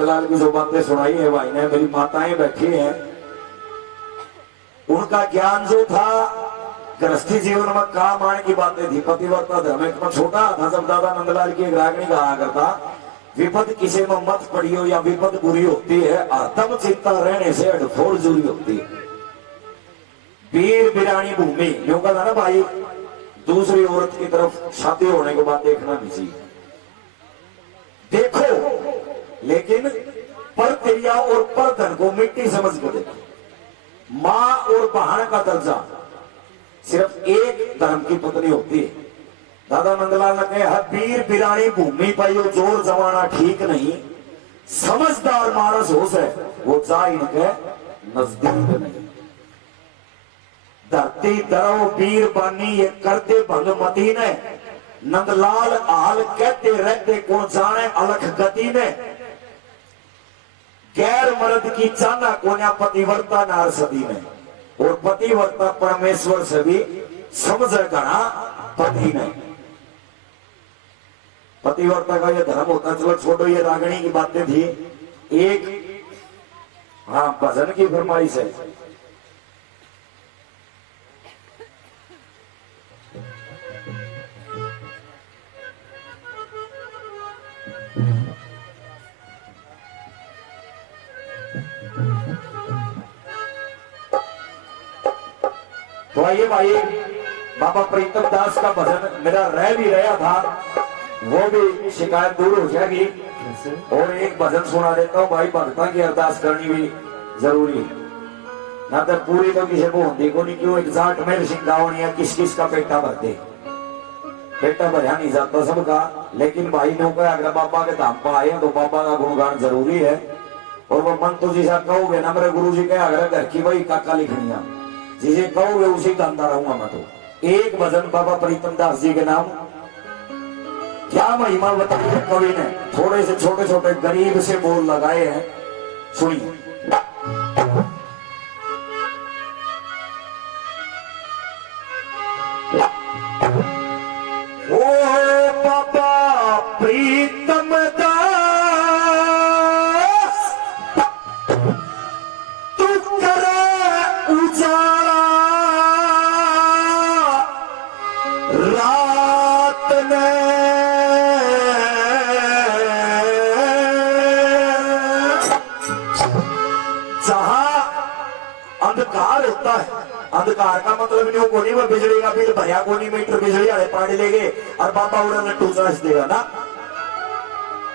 नंदलाल की जो बातें सुनाई है भाई ने, मेरी माताएं बैठी हैं, उनका ज्ञान जो था गृहस्थी जीवन में काम आने की बातें थी। पतिव्रता धर्म एक में छोटा था जब दादा नंदलाल की एक रागनी कहा करता, विपद किसी में मत पड़ियो या विपद बुरी होती है, आत्म चिंता रहने से अड़फोड़ जुरी होती है। वीर बिरानी भूमि यूं कहा था ना भाई, दूसरी औरत की तरफ शादी होने के बाद देखना नहीं चाहिए। देखो लेकिन पर क्रिया और पर धन को मिट्टी समझ कर देखो। मां और बहन का दर्जा सिर्फ एक धर्म की पत्नी होती है। दादा नंदलाल ने कहा, वीर बिरानी भूमि पाइयो जोर जमाना ठीक नहीं, समझदार मानस हो से वो जा इनके नजदीक नहीं। धरती दरो वीर बानी ये करते भंगमती ने, नंदलाल हाल कहते रहते कौन जाने अलख गति ने। गैर मर्द की चाना कोन्या पतिव्रता नार सदी ने, और पतिव्रता परमेश्वर से भी समझ घना पति ने। पतिव्रता का ये धर्म होता। चलो छोड़ो, ये रागणी की बातें थी। एक हाँ भजन की फरमाइश है। तो आइए भाई, बाबा प्रीतम दास का भजन मेरा रह भी रहा था, वो भी शिकायत दूर हो जाएगी। और एक भजन सुना देता हूँ भाई, भक्ता की अरदास करनी भी जरूरी है ना, तो पूरी तो किसी को होती को नहीं। क्यों एक जाट में सिंगावनिया किस किस का पेटा भरते, पेटा भरा नहीं जाता सबका। लेकिन भाई ने कहा अगर बाबा के धाम पर आए तो बाबा का गुणगान जरूरी है। और वो मन तो जिसा कहोगे ना, मेरे गुरु जी कहे अगर घर की वही काका लिखनिया, जिसे कहोगे उसी का अंदर रहूंगा मैं। तो एक भजन बाबा प्रीतम दास जी के नाम, क्या महिमा बताई कवि ने। थोड़े से छोटे छोटे गरीब से बोल लगाए हैं, सुनिए। ओ बाबा प्रीतम दास तू करे उजाला रात ने, जहां अंधकार होता है, अंधकार का मतलब नहीं को नहीं, बिजली का बिल भरिया को नहीं, मीटर बिजली वाले पानी लेंगे और बाबा उड़ा लट्टू चार्ज देगा ना।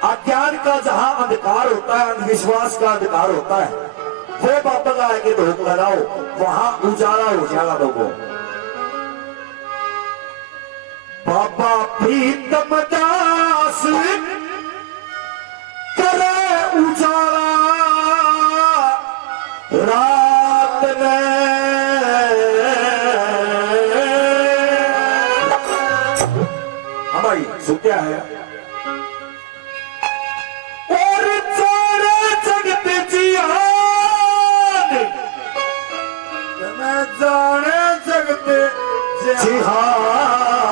अज्ञान का जहां अंधकार होता है, अंधविश्वास का अंधकार होता है, वो बाबा का आगे धूप लगाओ, वहां उजाला हो जाएगा लोगों। बाबा प्रीतम दास करे उजाला रात में, हाँ भाई सुत्या है। और सारे जगत जियान मैं जाने जगत जिहान,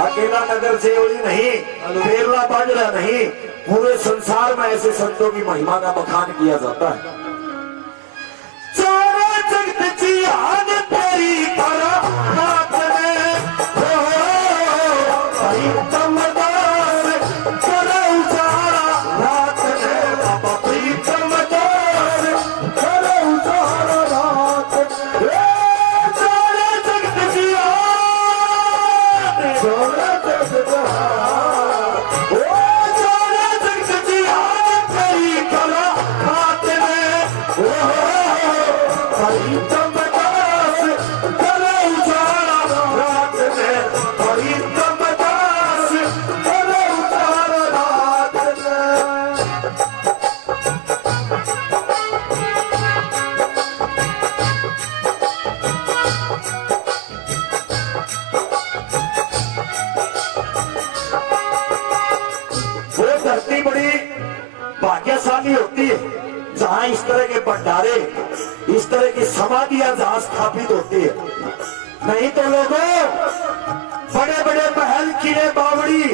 अकेला नगर सेवली नहीं, बेरला बाजरा नहीं, पूरे संसार में ऐसे संतों की महिमा का बखान किया जाता है। सारे जगत जिहान तेरी तरह नाचने, प्रीतम दास करे उजाला रात में, बाबा प्रीतम दास करे उजाला रात में। सारे जगत जिहान, सारे जगत जिहान, ओ सारे जगत जिहान तेरी तरह रात में, प्रीतम दास करे उजाला रात में, प्रीतम दास करे उजाला रात में। वो धरती बड़ी भाग्यशाली होती है जहां इस तरह के भंडारे, इस तरह की समाधियां जहां स्थापित होती है। नहीं तो लोगों बड़े बड़े महल किले बावड़ी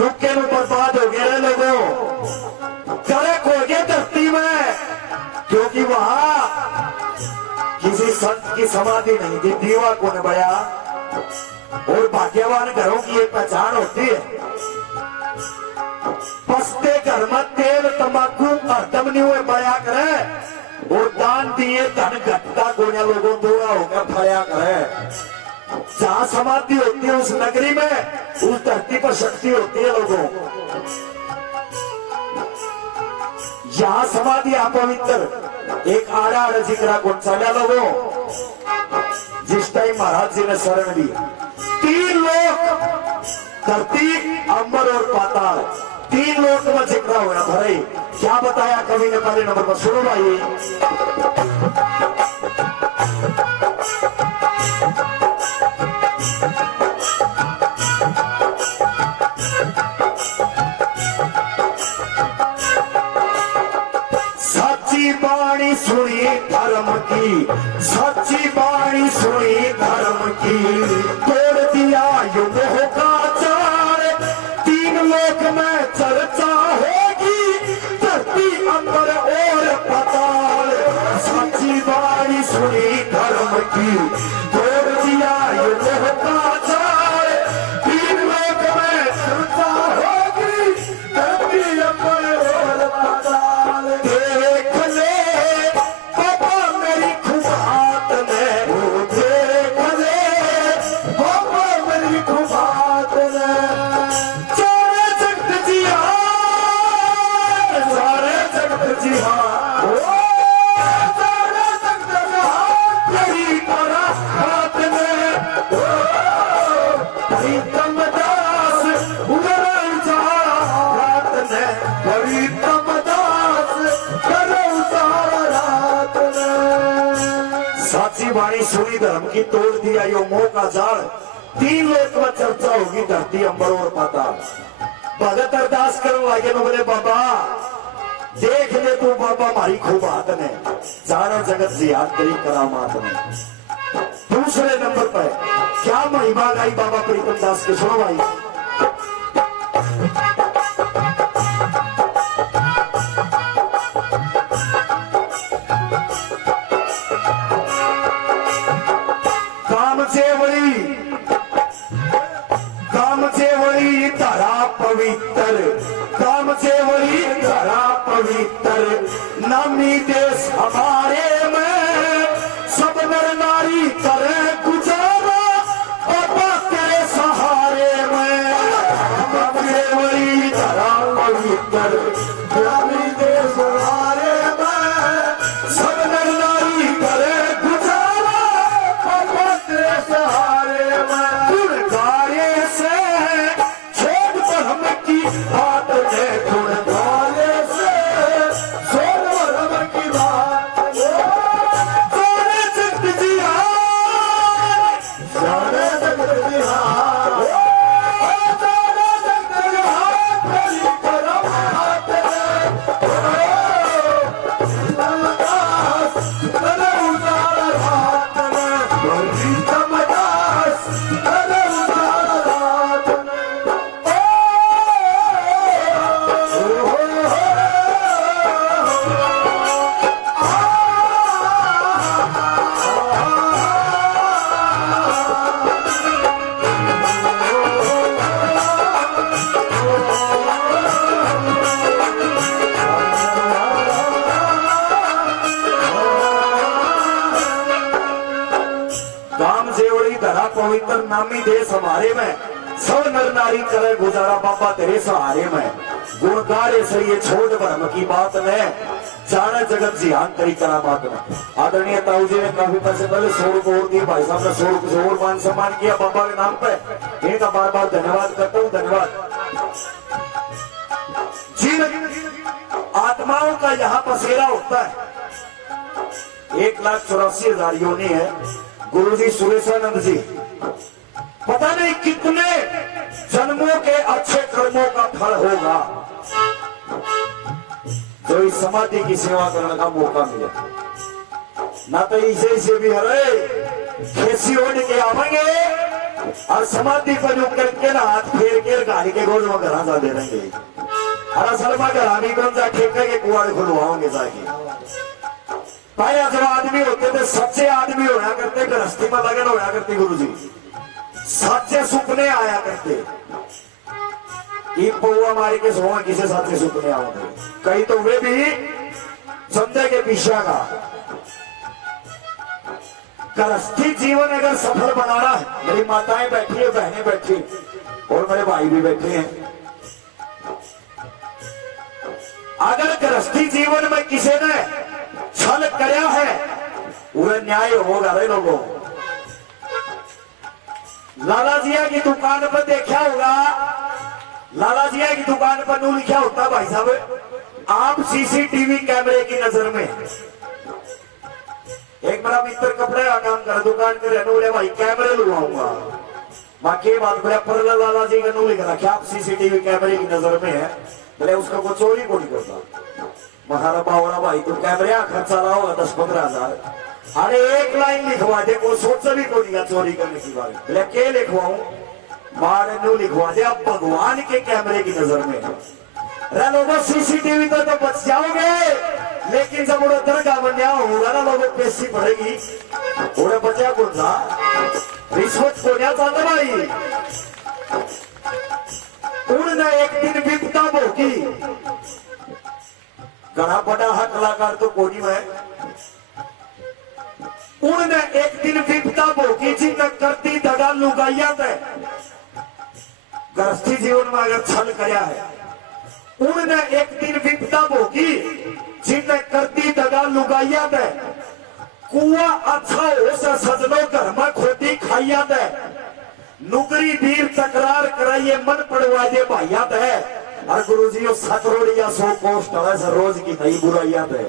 नुक्के में बर्बाद हो गए लोगों। की समाधि नहीं थी, दीवा कौन बया। और भाग्यवान घरों की एक पहचान होती है, पस्ते घर में तेल तंबाकू हरदम नहीं हुए बया करे, और दान दिए धन घटता गोया लोगों दोड़ा होकर फया करे। जहां समाधि होती है उस नगरी में, उस धरती पर शक्ति होती है लोगों। जहां समाधि अपवित्र एक आड़ा जिक्रा कौन सा लोगों, जिस टाइम महाराज जी ने शरण दी, 3 लोक धरती अंबर और पाताल, 3 लोक में जिक्र हुआ भाई। क्या बताया कवि ने पहले नंबर पर, सुनो भाई। सच्ची बाणी सुनी धर्म की, सच्ची बाणी सुनी धर्म की, तोड़ दिया युग का चार, 3 लोक में चर्चा होगी, धरती अंबर और पाताल। सच्ची बाणी सुनी धर्म की, तोड़ दिया युग का चार, 3 लोक में चर्चा होगी, धरती अंबर और पाताल। देख ले बाबा मेरी खूब हाथ में, देख ले बाबा मेरी खूब हाथ में, सारे जगत जी हाँ, सारे जगत जी हाँ, सारे जगत जी हाँ, मेरी तारा हाथ में, प्रीतम दास उगरा उजाला रात में, प्रीतम दास उगरा उजाला रात में। साची वाणी सुनी धर्म की, तोड़ दिया यो मोह का जाल, 3 लोक में चर्चा होगी, धरती अंबर और पाताल। भगत अरदास करने लगे नो, बोले बाबा देख ले तू बाबा हमारी खूब हाथ में, सारा जगत जियाद तेरी करामात में। दूसरे नंबर पर क्या महिमा गाई बाबा प्रीतम दास के, सुनो भाई। कामचेवड़ी धरा पवित्र, कामचेवड़ी धरा पवित्र, नामी देश हमारे में, सब नर नारी करे गुजारा, बाबा तेरे सहारे में। कामचेवड़ी धरा पवित्र, नामी देश हमारे में, सब नर नारी करे गुजारा, बाबा तेरे सहारे में। गुणगारे से छोड़ धर्म की बात है, गुणगारे से छोड़ धर्म की बात है, सारे जगत जी हाँ, सारे जगत जी हाँ, सारे जगत जी हाँ, तेरी करम हाथ है, दास तेरे उजाला रात में, प्रीतम दास तेरे उजाला रात में। कामचेवड़ी धरा पवित्र, नामी देश हमारे में, सब नर नारी करे गुजारा, बाबा तेरे सहारे में। गुणगारे से ये छोड़ भ्रम की बात में, जाने जगत जिहान तेरी करामात में। आदरणीय ताऊ जी ने काफी पैसे पहले 100 रुपए और दिए, भाई साहब ने 100 रुपए से और मान सम्मान किया बाबा के नाम पे, इनका बार बार धन्यवाद करता हूँ, धन्यवाद। आत्माओं का यहाँ पसेरा होता है, 1,84,000 योनि है। गुरुजी सुरेशानंद जी पता नहीं कितने जन्मों के अच्छे कर्मों का फल होगा जो इस समाधि की सेवा करने का मौका मिले। ना तो इसे भी हरे खेसी ओढ़ के आवेंगे और समाधि पर जो करके ना हाथ फेर के गाड़ी के गोद में घर जा दे देंगे। अरे सलमा घर हमी कौन सा ठेके के कुआड़ खुलवाओगे जाके। पहले जब आदमी होते थे सच्चे आदमी होया करते, गृहस्थी में लगन होया करती गुरु जी, सच्चे सुपने आया करते कि पौआ मारी के सोवा किसे सच्चे सुपने आओगे, कई तो वे भी संदेह के पीछे का। गृहस्थी जीवन अगर सफल बनाना है, मेरी माताएं बैठी है, बहनें बैठी और मेरे भाई भी बैठे हैं, अगर गृहस्थी जीवन में किसी ने छल करया है वह न्याय होगा रे लोगों। लाला जिया की दुकान पर देखा होगा, लाला जिया की दुकान पर नू लिखा होता भाई साहब आप सीसीटीवी कैमरे की नजर में। एक मेरा मित्र कपड़े का काम कर दुकान के रहने वाले भाई कैमरे लगवाऊंगा, बाकी बात बोले पर लाला जी का नू लिख रखा आप सीसीटीवी कैमरे की नजर में है, बोले उसका कोई चोरी को नहीं करता। महारा बावरा भाई तो कैमरे खर्चा रहा होगा 10-15 हजार, अरे एक लाइन लिखवा दे, वो सोच भी को नहीं चोरी करने की बात, बोले के लिखवाऊं, मारे नू लिखवा दे आप भगवान के कैमरे की नजर में। अरे लोगों सीसीटीवी तो बच जाओगे, लेकिन जब उन्हें दरगाह बन्या होगा ना लोगों पेशी पड़ेगी, उन्हें बचा कौन सा, रिश्वत को नहीं चाहता भाई। उन्हें एक दिन विपता भोगी, घना बड़ा हा कलाकार तो कोनी में, उन्हें एक दिन विपता भोगी जी ने करती दगा लुगाइया थे। गृहस्थी जीवन में अगर छल करया है, उन्हें एक दिन विपता भोगी जिनने करती दगा लुगाइया दे, कुआ अच्छा हो से सजनो घर में खोटी खाइया दे, नुकरी वीर तकरार कराइए मन पड़वा दे भाइया दे, और गुरु जी 7 करोड़ या 100 कोष्ठ रोज की नई बुराइया दे।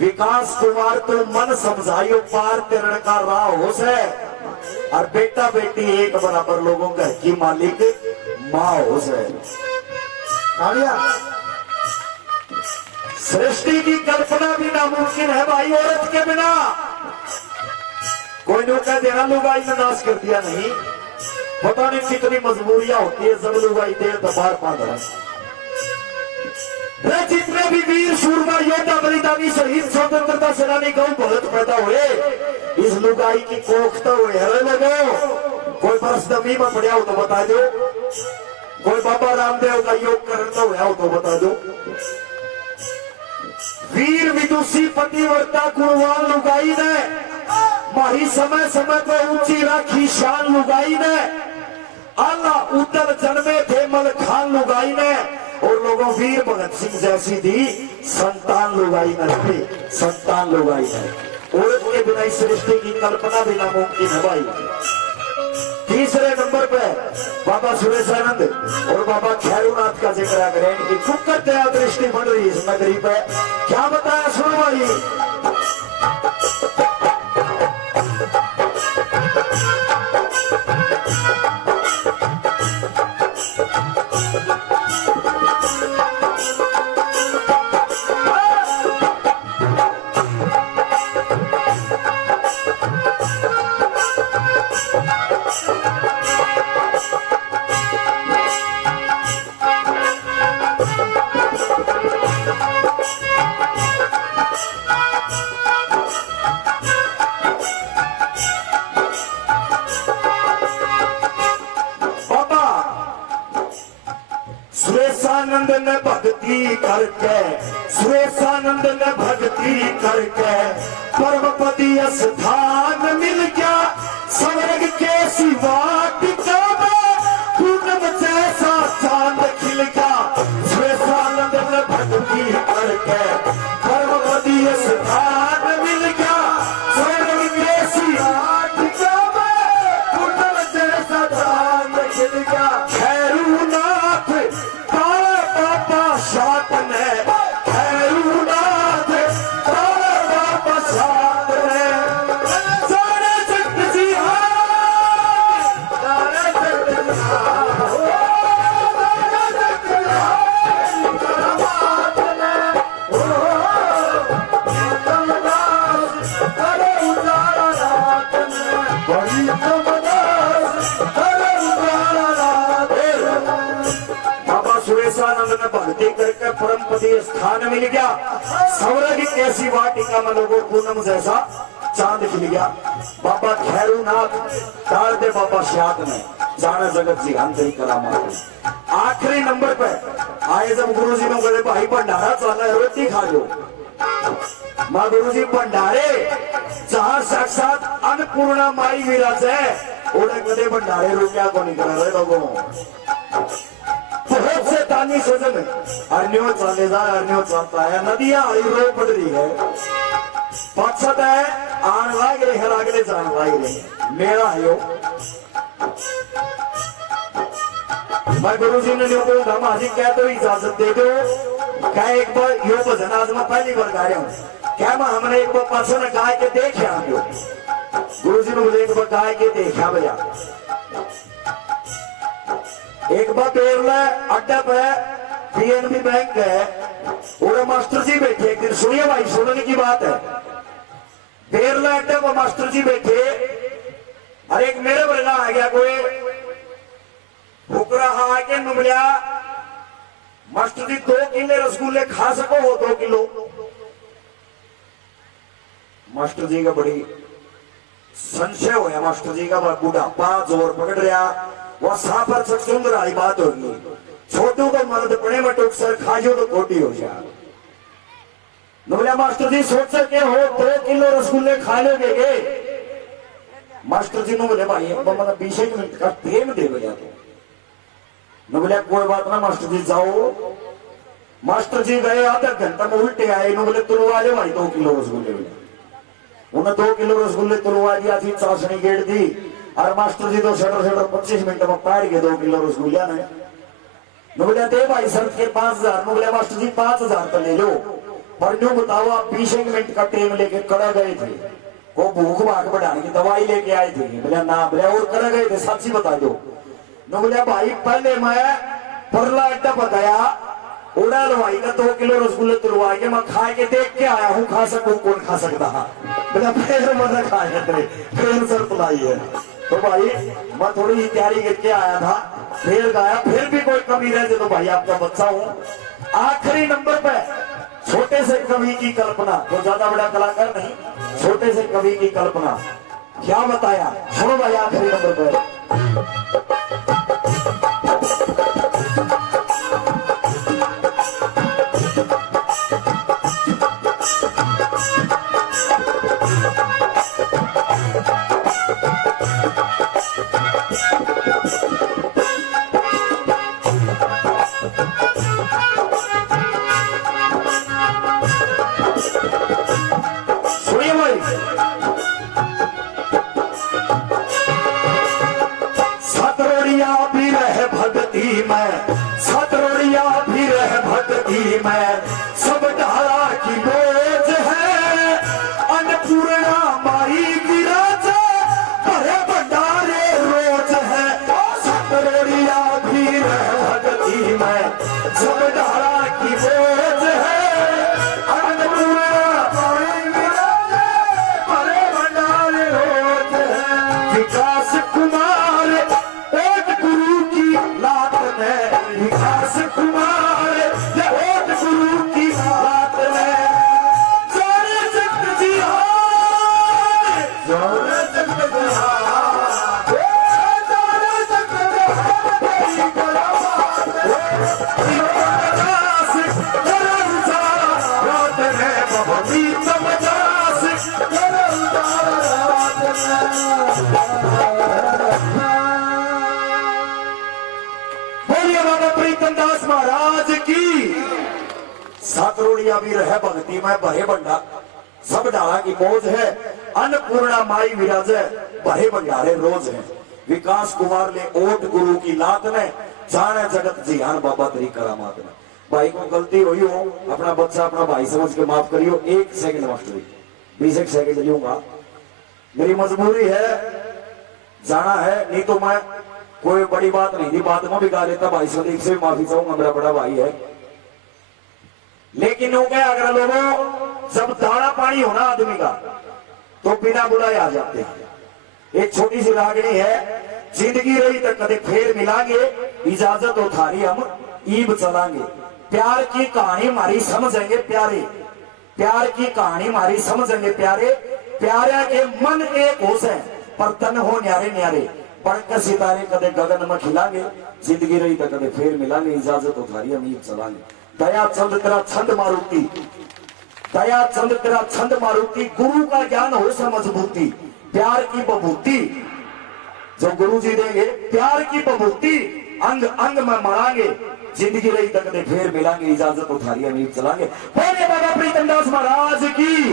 विकास कुमार तो मन समझाइयो पार तिरण का राह हो से, और बेटा बेटी एक बराबर लोगों का की मालिक माँ हो से। सृष्टि की कल्पना भी नामुमकिन है भाई औरत के बिना। कोई नो कह देना लुगाई ने नाश कर दिया, नहीं, पता नहीं कितनी मजबूरियां होती है जब लुगाई देर दबार पाता। जितने भी वीर शूरबा योद्धा बलिदानी शहीद स्वतंत्रता सेनानी गौ भगत पैदा हुए, इस लुगाई की कोखता हुए है लोगों। कोई बरस दमी में पड़ा हो तो बता दो, कोई बाबा रामदेव का योग करता हुआ हो तो बता दो। वीर विदुषी पतिव्रता गुणवान लुगाई ने माही समय समय पर ऊंची राखी शान लुगाई ने, अल्लाह उदल जन्मे थे मल खान लुगाई ने, और लोगों वीर भगत सिंह जैसी थी संतान लुगाई ने, संतान लुगाई ने। औरत के बिना इस सृष्टि की कल्पना भी नामुमकिन है भाई। तीसरे नंबर पे बाबा सुरेशानंद और बाबा खैरूनाथ का जिक्र करें, इनकी फुक्कर दया दृष्टि बन रही इस नगरी पे। क्या बताया सुनो भाई। सुरेशानंद ने भक्ति करके, सुरेशानंद ने भक्ति करके परमपति स्थान मिल गया स्वर्ग के सिवा टिका में, पूनम जैसा चांद खिल गया। सुरेशानंद ने भक्ति करके परमपति स्थान मिल गया स्वर्ग के सिवा टिका में, पूनम जैसा चांद खिल गया। खैरूनाथ साथ ने, खैरूनाथ बाबा साथ ने, सारे जगत जी सारे जगत सुरेशानंद ने भक्ति करके परम पदीय स्थान मिल गया। सौर की कैसी वाटिका में लोगों पूनम जैसा चांद खिल गया। बाबा खैरूनाथ डाल दे बाबा श्यात में जाना जगत जी अंतरी करामात। आखिरी नंबर पे आए जब गुरु जी ने बोले भाई भंडारा चल है रोटी खा लो। माँ गुरु जी भंडारे जहां साक्षात अन्नपूर्णा माई विराज है उन्हें कदे भंडारे रुपया को नहीं करा रहे लोगों। बहुत से तानी सजन अरण्यो चालेदार अरण्यो चलता है नदियां हरी रो पड़ रही है। पक्षत है आन लाग रहे हैं अगले जान लाग रहे हैं मेरा है यो। मैं गुरु जी ने बोला महाजी क्या तो इजाजत दे दो क्या एक बार यो भजन आज मैं पहली बार गा रहा हूँ क्या मैं हमने एक बार पासों ने गा के देखा हम यो। गुरु जी ने बोले एक बार गा के देखा भैया। एक बार बेरला अड्डा पे पीएनबी बैंक है और मास्टर जी बैठे एक दिन सुनिए भाई सुनने की बात है। बेरला अड्डा पर मास्टर जी बैठे और एक मेरे वर्गा आ गया कोई फुकरा हा के नुमलिया मास्टर जी 2 किलो रसगुल्ले खा सको हो 2 किलो। मास्टर जी का बड़ी संशय हो मास्टर जी का बुढ़ापा जोर पकड़ रहा वह सापर सुंदर आई बात होगी छोटू को मर्द पड़े में टूक सर खाजो तो खोटी हो जाए। नुमलिया मास्टर जी सोच सके हो 2 किलो रसगुल्ले खा लोगे गे। मास्टर जी ने बोले भाई मतलब 20 मिनट का टाइम दे भैया तो न बोले कोई बात ना मास्टर जी जाओ। मास्टर जी गए आधा घंटा में उल्टे आए इन्होंने बोले तुलवा ले भाई 2 किलो रसगुल्ले उन्हें 2 किलो रसगुल्ले तुलवा दिया थी चाशनी गेट दी और मास्टर जी तो शटर 25 मिनट में पाड़ के 2 किलो रसगुल्ला ने बोले दे भाई सर के 5000 बोले मास्टर जी 5000 तो ले लो पर न्यू बताओ आप 20 मिनट का टाइम लेके कड़ा गए थे को भूख भाग बढ़ाने की दवाई लेके आए थे। बोले ना बोले और कड़ा गए थे सच्ची बता दो। बोले भाई पहले मैं परला अड्डा बताया उड़ा लवाई का 2 किलो रसगुल्ले तुलवा के मैं खा के देख के आया हूँ खा सकूं कौन खा सकता है। बोला फिर मैंने खाया थे फिर सर तुलाई है तो भाई मैं थोड़ी ही तैयारी करके आया था फिर गाया फिर भी कोई कमी रह तो भाई आपका बच्चा हूँ। आखिरी नंबर पे छोटे से कवि की कल्पना तो ज्यादा बड़ा कलाकार नहीं छोटे से कवि की कल्पना क्या बताया सुनो भाई आखिरी नंबर पे। सतरोड़िया भी रह भक्ति में सब ढाला की बोझ है अन्नपूर्णा माई विराज भरे भंडारे रोज है। सतरोड़िया भी रह भक्ति में सब ढाला की बोझ है अन्नपूर्णा माई विराज भरे भंडारे रोज है। विकास कुमार एक गुरु की लात में विकास कुमार गुरु की बात में जोरे जगत जी जोरे जगत बोलिए बाबा प्रीतम दास महाराज की। सतरोड़िया भी रहे भक्ति में भरे भंडार सब डाला की मौज है अन्नपूर्णा माई विराजे भरे भंडारे रोज है। विकास कुमार ने ओट गुरु की लात ने जाने जगत जिहान बाबा तेरी करामात ने। भाई को गलती हुई हो अपना बच्चा अपना भाई समझ के माफ करियो। 1 सेकंड मास्टर जी 20 सेकंड लूंगा मेरी मजबूरी है जाना है नहीं तो मैं कोई बड़ी बात नहीं थी बात में भी गा लेता। भाई संदीप से भी माफी चाहूंगा मेरा बड़ा भाई है लेकिन वो क्या अगर लोगों जब दाना पानी होना आदमी का तो बिना बुलाए आ जाते हैं। एक छोटी सी रागनी है जिंदगी रही तो कदे फेर मिलांगे इजाजत हो थारी हम ईब चलांगे प्यार की कहानी हमारी समझेंगे प्यारे, प्यार की कहानी हमारी समझेंगे प्यारे। प्यारा के मन एक होश है पर तन हो न्यारे न्यारे। पढ़कर सितारे कदे गगन में खिलांगे, जिंदगी रही तो कदे फिर मिलांगे। इजाजत उधारी अमीर चलांगे। दया चंद तेरा छंद मारुति, दया चंद तेरा छंद मारुति। गुरु का ज्ञान हो से मजबूती, प्यार की बभूति जो गुरु जी देंगे। प्यार की बभूति अंग अंग में मरांगे, जिंदगी रही तक दे फिर मिलांगे। इजाजत उधारी अमीर चलांगे। बोले बाबा प्रीतम दास महाराज की।